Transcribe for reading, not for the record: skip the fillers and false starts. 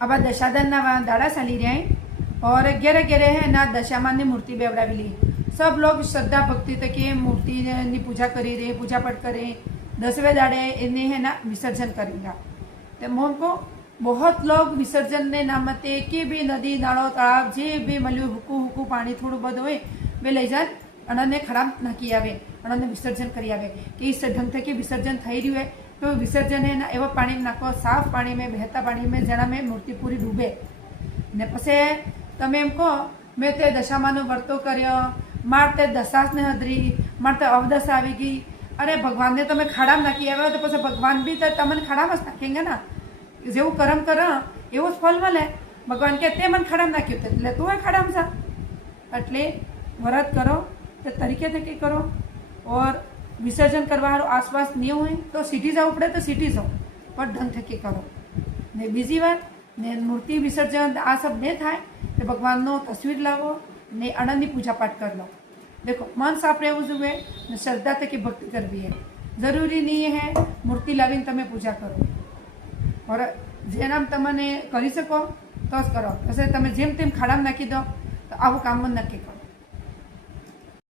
अब दशाधन दाड़ा चाली रहे और घेरे घेरे है ना दशामान की मूर्ति बेवड़ावी। सब लोग श्रद्धा भक्ति तक मूर्ति की पूजा करी रहे, पूजा पाठ करें। 10वें दाड़े इन्हें है ना विसर्जन करेगा। तो मोहन को बहुत लोग विसर्जन ने नामते कि भी नदी नाड़ो तालाब जे भी मल्यू हुकू हुकू पानी थोड़ू बधु हो वे लई जाए अने खराब नाखी आवे अने विसर्जन करी आवे कि इस ढंग थकी विसर्जन थई रह्यु है तो विसर्जन है ना एवं पानी में नाखो, साफ पानी में, बहता पानी में, जना में मूर्ति पूरी डूबे ने पछे तमे एम कहो मैं ते दशामानो वर्तो कर्यो, मार ते दशास ने हदरी, मार ते अवदशा आवी गई। अरे भगवान ने तमे खाड़ा में नाखी आव्या तो पछे भगवान भी तो तमने खाड़ा में नाखेंगे ना। जेवुं कर्म कर एवं फल मळे। भगवान के ते मन खाड़ा में नाख्युं એટલે તું खाड़ा में जा। એટલે व्रत करो तो तरीके थकी करो और विसर्जन करवा आसपास नहीं हुए तो सीटी जाव पड़े तो सीटी जाओ पर ढंग थकी करो ने बीजी बात ने मूर्ति विसर्जन आ सब नहीं थाय तो भगवान नो तस्वीर लावो ने आनंद की पूजा पाठ कर लो। देखो मन साफ रहવું જોઈએ ने श्रद्धा थकी भक्ति करवी है। जरूरी नहीं है मूर्ति लावीने तमे पूजा करो और जेनाम तमने करी सको तो ज करो। पछी तमे जेम तेम खाड़ा में नाखी दो तो आवुं काम नक्की करो।